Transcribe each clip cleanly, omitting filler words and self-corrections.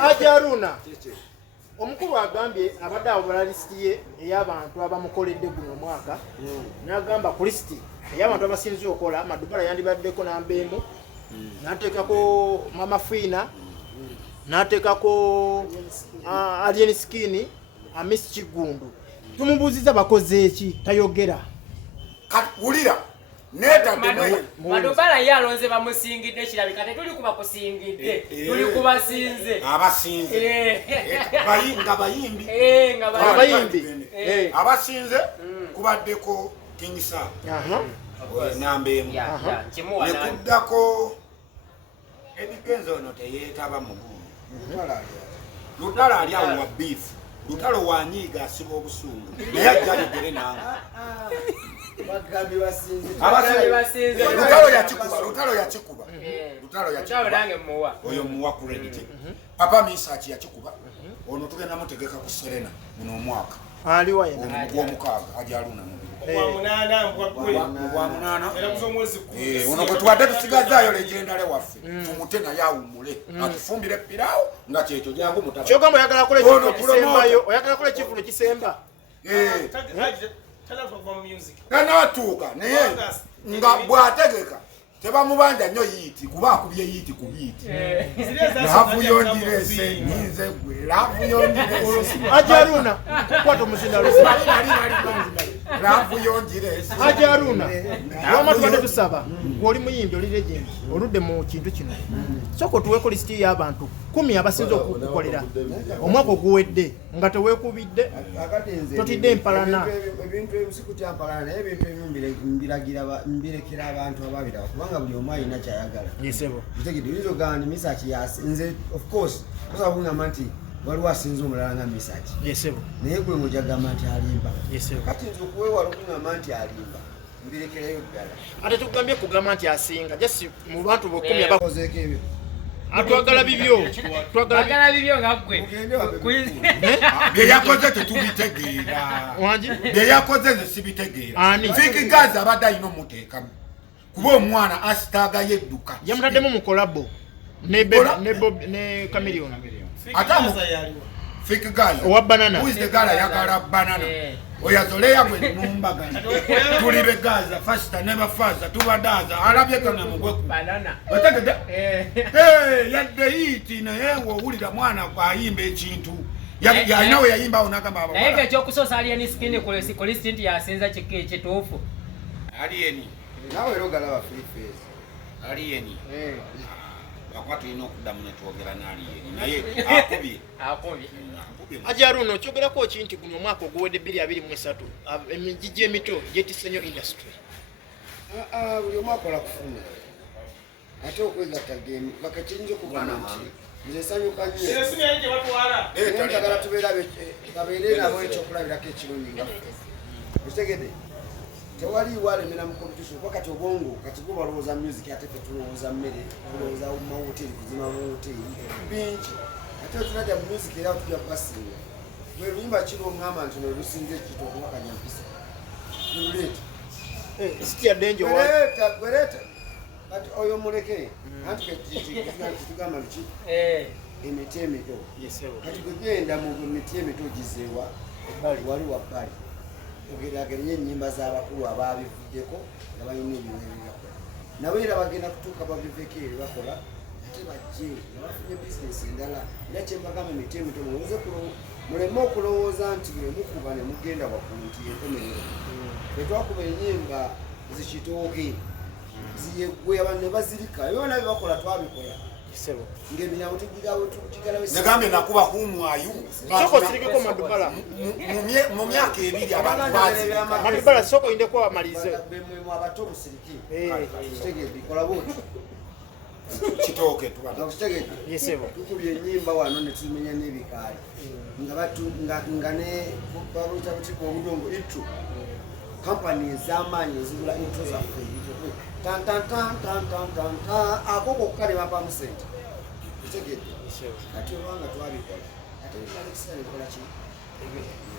Hajji Haruna omukulu agambye abadde abula lisiti ye ey'abantu abamukoledde guno omwaka n'agamba ku lisiti ey'abantu abasinze okola Madubala yandibaddeko namba emu n'ateekako Mama Fina n'ateekako Alien Skin Miss Kigundu. Tumubuuziza bakoze eki tayogera wulira Madubala yalonze bamusingidde kirabika tetuli kuba kusingidde tuli kubasinze abasinze abayimbi abasinze kubaddeko King Sam namba emu nekuddako ebigenzo ono teyeetaba mugumu Lutalo ali awo wa biifu Lutalo wanyiiga asiba obusungu naye ajjalidere nange Lutalo yakikuba oyo muwa credit Papa Misachi yakikuba ono tugenda mutegeka ku Serena muno omwaka aliwa gw'omukaaga Hajji Haruna ono kwe tuwadde tusigazaayo legendale waffe tumute naye awummule atufumbire ppirawo nga kyekyo jangu kyogamba oyagala kola ekivuno kisemba nanawatuuka naye nga bw'ategeka tebamubanja nnyo yiiti kuba akubye yiiti ku biiti laavu yondirese nyinze gwe laavu yondirese Hajji Haruna kukwata omuzinda laavu yondirese Hajji Haruna wama tubadde tusaba ng'oli muyimbi oli legend oludde mu kintu kino sooka otuweeko lisiti y'abantu 10 abasinze okukukolera omwaka oguwedde nga teweekubidde totidde empalana ebintu ebisikutya mpalana naye ebintu ebimu mbirekera abantu ababiraba kubanga buli omu alina kyayagala ntegedde oyinza ogamba nti Misachi yasinze of course osobola kugamba nti waliwo asinze omulala nga Misachi naye gwe ng'ojagamba nti alimba kati nze okuweewala okugamba nti alimba mbirekerayo ddala ate tugambye kugamba nti asinga jasi mu bantu 10 abakozeeko ebyo atwagala bibyo twagala bibyo nga gwe bye yakoze tetubitegeera bye yakoze ze sibitegeera Fiki Gaza abadde alina omuteekamu kuba omwana asitaaga yedduka yamutaddemu mu kolabo ne Chameleon Fiki Gaza owa banana who is the guy ayagala banana oyazoleya gwe numbagana tuli be Gaza fasta never fasta tubadaza alabye kana mugwe banana otegede yadde yiti naye owulira mwana ayimba ekintu yalina we yayimba onagamba abo naye ekyokusoosa Alien Skin ku lisiti nti yasinza kituufu Alien nawe era ogalaba free face Alien bakwata tulina okuddamu ne twogera n'Alien naye akubye Hajji Haruna okyogerako ki nti guno omwaka oguwedde 2023 emijiji emito gyetisse nnyo industry buli omu akola kufuna ate okwegatta gemu bakakiyinza okugana nti nze nsanyuka nnyo njagala babeere nabo ekyokulabirako ekirungi nga okitegedde tewali walemera mu competition kuba kati obwongo kati gwe balowooza music ate fe tulowooza mmere tulowooza mumahoteri kuzima muhoteri bingi ate tunajja mu music era tujja kubasinga bwe luyimba kiri oŋŋamba nti no lusinze ekito okuwakanya mpisa luleeta sitya denjo gwereeta kati oyo muleke anti kitugamba biki emiti emito kati gwegenda mu miti emito gizeewa wali wabbali ogeraageranye ennyimba z'abakulu abaabivuddeko nga balina ebiwe ebyakola nabo era bagenda kutuuka babiveko eri bakola ate bajje nga bafunye bizinesi endala era kyembagamba emiti emito muleme okulowooza nti bwe mukuba ne mugenda waggulu nti yenkomerero fetwakuba ennyimba zikitooke ziyeggwe abantu ne bazirika byona bye bakola twabikola ng'emiryango negambe nakuba kumwayu soko sirikeko Madubala mu myaka ebiri abantu Madubala soko indeko amalize bemwemu abato busiriki kitegedde kola buti kitooke tubana kitegedde tukubye ennyimba wano ne tumenya n'ebikaali nga ne babuta butiko obudongo itu kampani ez'amaanyi ezibula into zaffe akoko okukalema pamusente kitegedde ate obanga twabikola ate alexisa nekola ki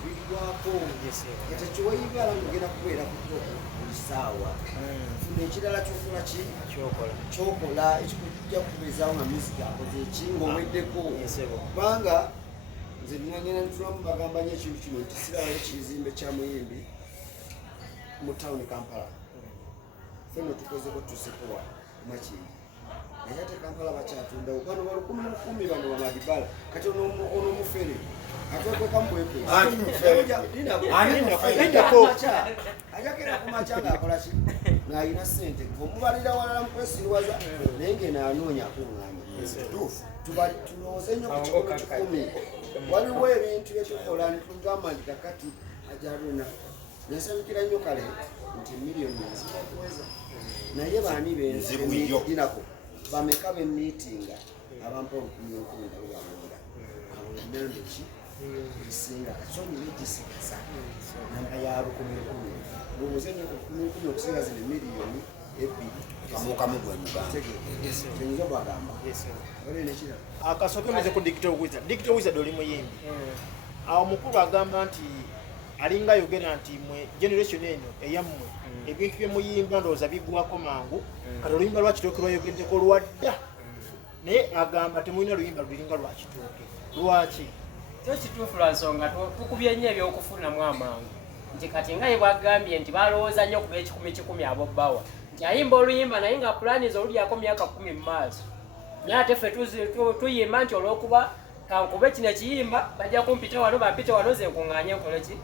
bigwako kati kiwayibala ngenda kubeera buli ssaawa funa ekirala kyokola ki kyokola ekikujja kubeezaawo nga music akoze eki ng'oweddeko kubanga nze nagenda nitulamu bagamba nyo ekintu kino nti sirabayo ekizimbe kya Muyimbi mu tawuni Kampala fenno tukozeko tusekowa makiri naye ate Kampala bakyatundawo bano balukumi bano ba Madubala kati ono mufere ajakera kumaca ngaakola ki ng'alina ssente omubalira walala mukwesiriwaza naye ngeno anoonya akuŋŋaanya tulowooze nnyo ku kikumi waliwo ebintu byetukola netugamba nti kakati Haruna nasabikira nnyo kale nti miliyoni nzibakuweza naye baani bendinako bameka bemiitinga abampa olukuminkumi nga lubabonda abulemmendo ki esinga kasonyine gisigaza namba ya lukuminkumi lowooze nnyo lukuminkumi okusinga zino miliyoni 2 kamu gwemuganza kyenyiza bwagamba wali nekirala akasoke muze ku Digital Wizard oli Muyimbi awo mukulu agamba nti alinga ayogera nti mwe generation eno eyammwe ebintu byemuyimba ndowooza biggwako mangu kati oluyimba lwakitooke lwayogeddeko lwadda naye agamba temulina luyimba lulinga lwakitooke lwaki kyo kituufu lwa nsonga tukubye nnyo ebyokufunamu amangu nti kati nga ye bwagambye nti balowooza nnyo kuba ekikumi abo bbawa nti ayimba oluyimba naye nga pulaniz olulyako myaka 10 mu maaso naye ate ffe tuyimba nti olw'okuba kankube kino ekiyimba bajja kumpita wano bampite wano ze nkuŋŋaanye nkole ki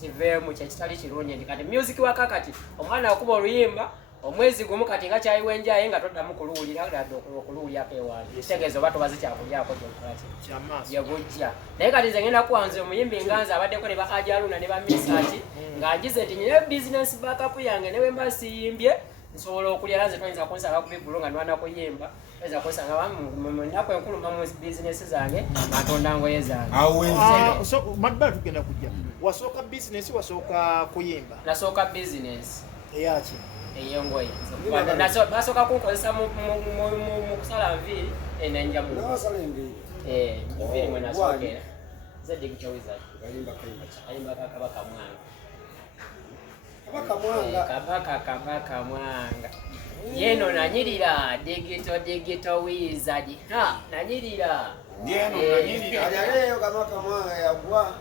kiveemu kyekitali kirungi nti kati music waka kati omwana akuba oluyimba omwezi gumu kati nga kyayiwa enjaye nga toddamu kuluwulira ddadde okuluwulyako ewaani kitegeeza oba tobaze kyakulyaako gyokolaki yegujja naye kati nze ngenda kuwanze omuyimbi nganze abaddeko ne ba Haruna ne ba Misaki ng'agize nti nyina bizinesi backup yange newe mba siyimbye nsobola okulya lanze toyinza kunsaba kubibbulo nga nwana kuyimba toyinza kunsanga mu nnaku enkulu mba mu bizinesi zange atonda ngoye zange Madubala tugenda kujja wasooka bizinesi wasooka kuyimba nasooka bizinesi eyaki ey'engoye basooka kunkozesa mu kusala nviiri enenja mu nviiri mwe nasookera ze Digital Wizard ayimba Kabaka Mwanga yeno nanyirira Digital Wizard nanyirira Ajaleyo Kabaka Mwanga yagwa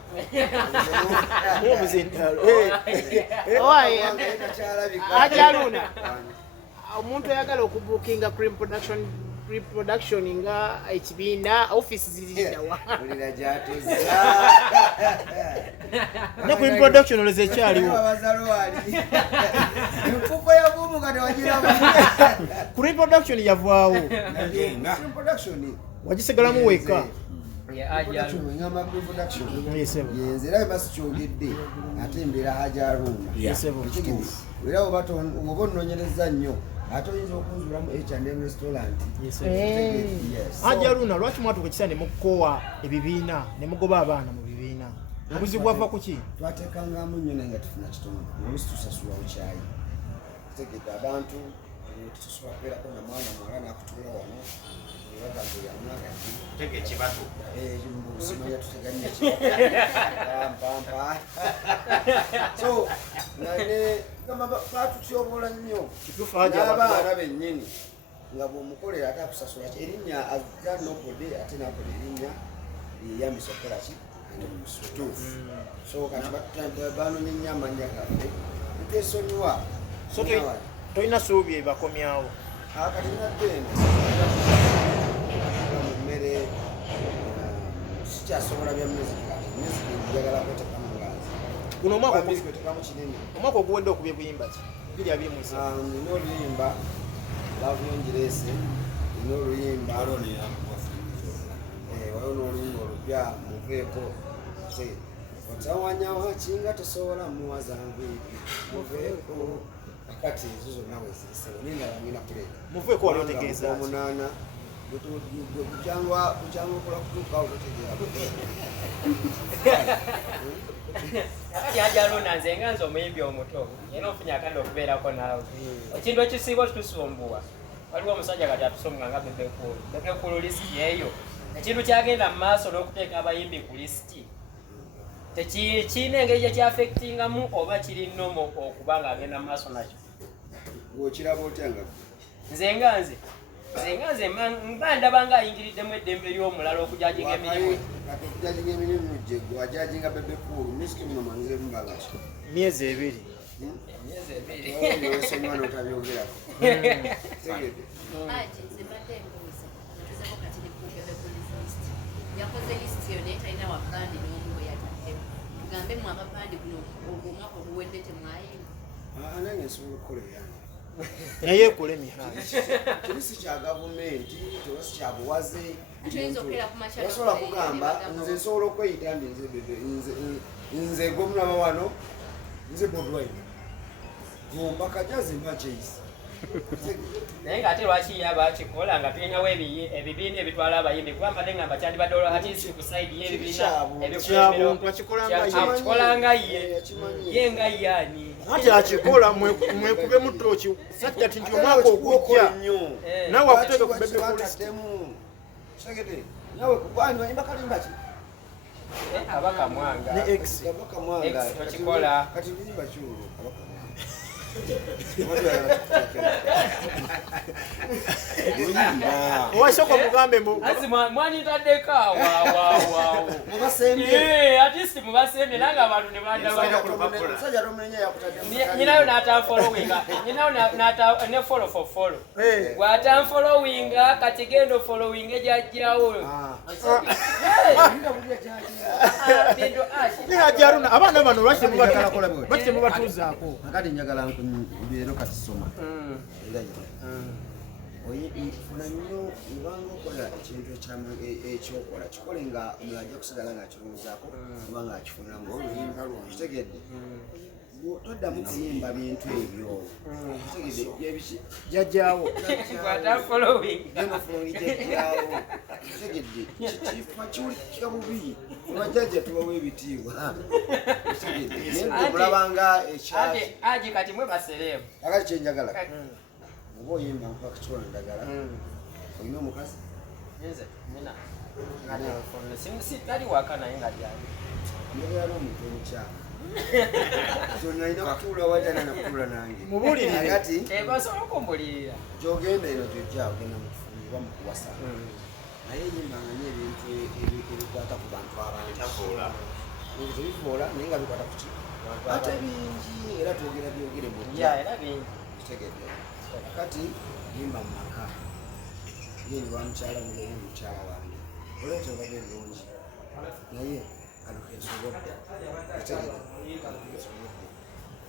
Haruna omuntu ayagala okubuukinga pre-production nga ekibiina office ziridawa ulira gyatuza ne pre-production oleze ekyaliwo abazalwali enfuko yavumu kati wagiramu pre-production yavaawo pre-production wagisigalamu weka yenze era basikyogedde ate embeera Haruna era oba ononyereza nnyo ate oyinza okunzulamu H&M restaurant Haruna lwaki mwatuuka ekisa ne mukoowa ebibiina ne mugoba abaana mu bibiina obuzibu bwava ku ki twateekangamu nnyo naye nga tufuna kitono oluusi tusasulawo kyayi tutegedde abantu tusobola kubeerako na mwana muwala nakutuula wano batutyobola nnyo n'abaana bennyini nga bw'omukolera ate akusasula erinnya azza nobode ate nakola erinnya lyeyambisa okukola ki kituufu so kati banonye nnyo amannya gaffe nitwesonyiwa tolina suubi ebakomyawo kati naddene mmere sikyasobola bya muzika njagala kwetekamu ngazi guno omwaka kinene omwaka oguwedde okubya buyimba ki 227 nina oluyimba laavu yongireese nina oluyimba waliwo n'oluyimba olupya muveeko otawanyawa kinga tosobola muwazangu muveeko kati ezo zonna weziise ninalangina kuleeta muveeko wali otegeeza omunaana kukyangwa okola kutuukawo totegeera kati Haruna nze nga nze omuyimbi omuto era ofunye akandi okubeerako naawe ekintu ekisiiba kitusumbuwa waliwo omusajja kati atusumbwa nga bebekulu lisiti eyo ekintu kyagenda mu maaso n'okuteeka abayimbi ku lisiti Kirina engeri gye kyaffectingamu oba kiri nnomo okuba ng'agenda mu maaso nakyo? Bw'okiraba otya nga Nze mba ndaba ng'ayingiriddemu eddembe ly'omulala okujajinga emirimu. okujajinga emirimu gye gwajajinga bebe poolu misiki muno manze mbaga myezi 2 osomwana otabyogerako tegedde yakoze lisiti yo naye talina wapande n'omu we yataddemu tugambe mu amapande guno omwaka oguwedde temwayimba nange nsobola okukola eyange naye ekole emihaji kiri si kya gavumenti toba si kya buwaze tuyinza okubeera ku makyalo osobola kugamba nze nsobola okweyita ndi nze gwomulaba wano nze bodwine gomba kajazi mba jeyisi naye ng'ate lwaki yaba akikola nga tulinawo ebibiina ebitwala abayimbi kuba mbadde ngamba kyandibadde olwakati ku sayidi y'ebibiina akikola nga ye nga ye ani ati akikola mwekube mu ttooki sajjati nti omwaka ogujja nawe akuteeka ku bebe polisitemu segede nawe kubani wanyimba kalimba ki kabaka mwanga ne x kabaka mwanga tokikola kati limba kyulo kabaka owasooka mugambe mwanitaddeko awo atisi mubasembye nanga abantu ne bandabanyinayo n'atanfolowinga nyinayo ne follow for follow bw'atanfolowinga kati genda ofolowinga ejajjawo Hajji Haruna abaana bano lwaki temubatuuzaako akati njagala nkubeero kati soma era oyifuna nnyo obanga okola ekintu ekyokola kikole nga omulala ajja kusigala ng'akirowoozaako oba ng'akifuna ng'oluyimba lwakitegedde toddamu kuyimba bintu ebyo kitegedde byebiki jajjaawo jajjaawo kitegedde kifa kiwulikika bubi abajjajja tubawo ebitiibwa kitegedde naye omulabanga Hajji kati mwe basereemu akati kyenjagala oba oyimba mpaka kiwona ndagala olina omukazi nze nina tali waka naye nga lyali njagala n'omuntu omukyala zonalina kutuula wajana nakutuula nange mubulirire akati basobola okumbulirira gyogenda eno gyojja ogenda mukufumbirwa mukuwasa naye yimbanga nyo ebintu ebikwata ku bantu abangi tebivoola naye nga bikwata ku ki ate bingi era twogera byogere era bingi kitegedde akati yimba mu maka ye ni wa mukyala muge mukyala wange oleeta obadde ebirungi naye kano kensobodde kitegedde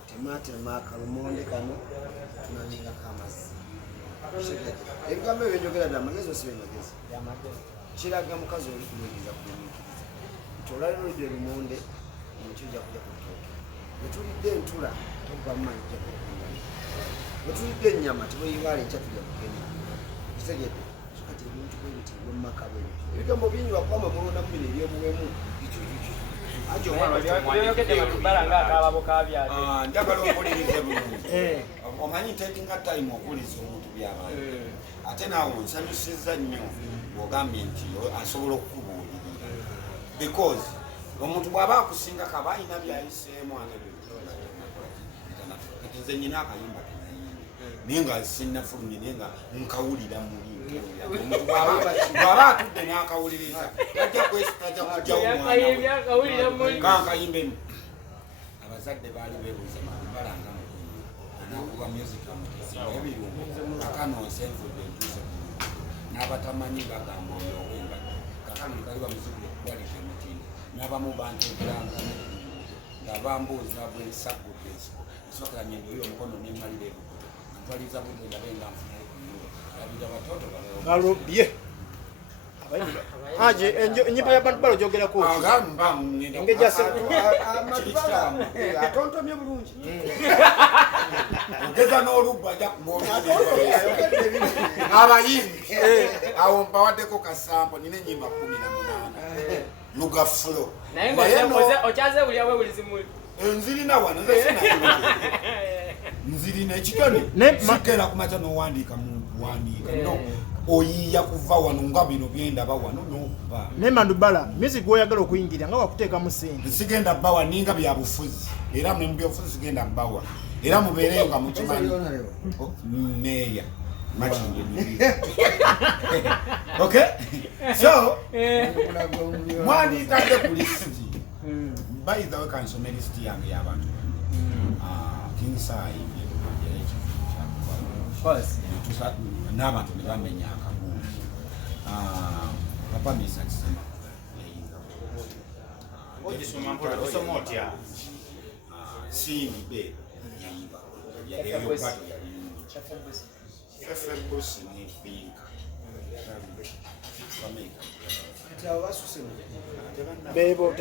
tematema akalumonde kano tunanyingako amazzi ebigambo ebyo njogera byamagezi osi bemagezi kiraga mukazi oli kumwegeza kunyumikiriza nti olalolidde ebimonde nekijja kuja ku ttooke wetulidde entula tokubamumanyi jja kukumanya wetulidde ennyama tebweyibaala ejja tujja kugenda kitegedde kati ebintu bwebiti byomumaka bwebyo ebigambo bingi wakwama mulondamu bino ebyobuwemu oyogedde Madubala ng'akaababo kabyate njagala ompulirize bulungi omanyi takinga time okuwuliza omuntu byabantu ate naawe nsanyusizza nnyo bw'ogambye nti asobola okukubuulirira because omuntu bw'aba akusinga kaba ayina byayiseemu kati nze nyina akayimba kenayimba naye nga sinnafulumye naye nga nkawulira muli omuntu bw'aba atudde n'akawuliriza tajja kwesitajja kujjawo omwana kankayimbe abazadde baali beebuuza Madubala nga nakuba music ebirungo akanonse envudde entuuse n'abatamanyi bagamba oyowenga kakano kaliba muzikulu okuwalika emitindo n'abamu bantegeranga nga bambuuza bwensagudde ensiko nsokera nyendo oyo omukono nemalira ebukuto ntwaliza budde nga benga nfunayo kunyulo alabira batoto balobye Hajji ennyimba ya Madubala ogyogerako atontomye bulungi ogeza n'olubba abayimbi awo mpawaddeko kasambo nina ennyimba 18 lugafulo naye okyaze buli awe buli zimuli nzirina wano nzirina ekitone sikera kumaca n'owandiika muntu wandiika no oyiya kuva wano nga bino byendaba wano n'okuba ne Madubala music oyagala okuyingira nga wakuteekamu ssente sigenda bbawa ninga byabufuzi era mu byobufuzi sigenda bbawa era mubeereyo nga mukimanyi meeya machinge okay so mwani tande ku listi by the way kansome listi yange y'abantu King Sai n'abantu ne bamenya akabuuzi papa Misa Kisema osoma otya Sindi be yayiba eyo bato FFBOS ni Finka bebo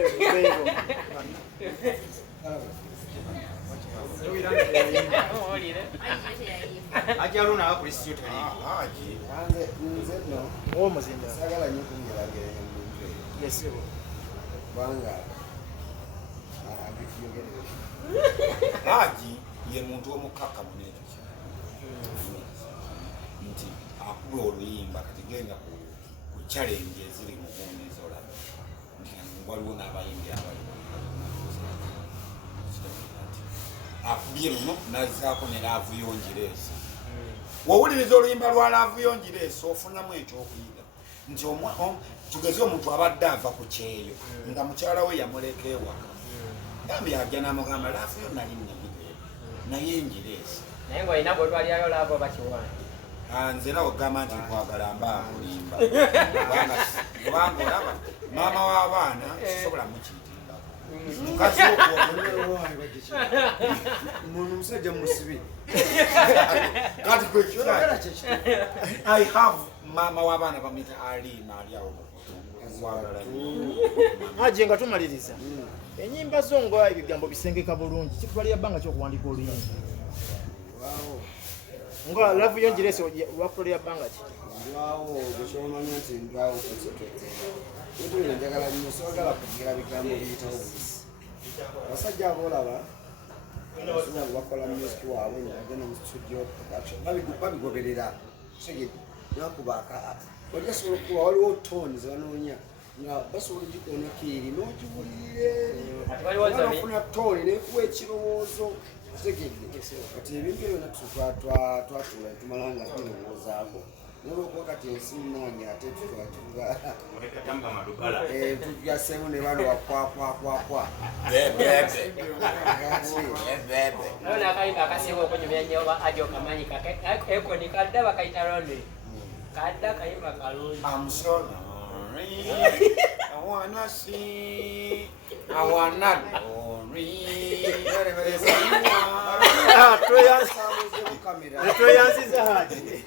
Hajji Haruna abakulisiyo tali Hajji nze no omuzinda sagala nnyo kungeraganya mu muntu eyo yesebo kubanga abikiyogere Hajji ye muntu omukakkamu n'ekyo nti akuba oluyimba kati genda ku challenge eziri mu kuwuniza olaba nti waliwo n'abayimbi abali akubye luno nazaako ne laavu yongireesi wowuliriza oluyimba lwa laavu yongireesi ofunamu ekyokuyiga nti tugeze omuntu abadde ava ku kyeyo nga mukyala we yamuleka ewaka gambi ajja n'amugamba laavu yo nali nnabigeera naye engireesi naye ng'olina bwetwalyayo laabo bakiwani nze nawe gamba nti nkwagala mba akulimba kubanga olaba maama w'abaana sisobola mukiyitindako mukazi muntu musajja musibi kati I have maama w'abaana bamuyita Alina ali awo Hajji nga tumaliriza enyimba zo nga ebigambo bisengeka bulungi kitwalira bbanga ky'okuwandika oluyimba nga laavu yongireesi lwakutolera bbanga ki ndwawo bwekyomanya nti ndwawo konsetrate ebintu njagala nnyo soagala kugira bigambo biyitawo buyisi abasajja aboolaba abasobola bakola music waabwe ngagenda mu studio production babigoberera segedi nakubaaka wajja sobola okuba waliwo toni zebanoonya nga basobola ogikoonako eri n'ogiwulire banafuna toni nekuwa ekirowoozo segedi kati ebintu ebyo twatula tumalanga birowoozaako nolwokuba kati ensi nange ate tujaseemu ne bano wakwakwakwa nakayimba akasinga okunyumya nnyo oba ajo kamanyi ekoni kadda bakayita londe kadda kayimba kalungi I'm sorry. I wanna see. I wanna tweyansiza Hajji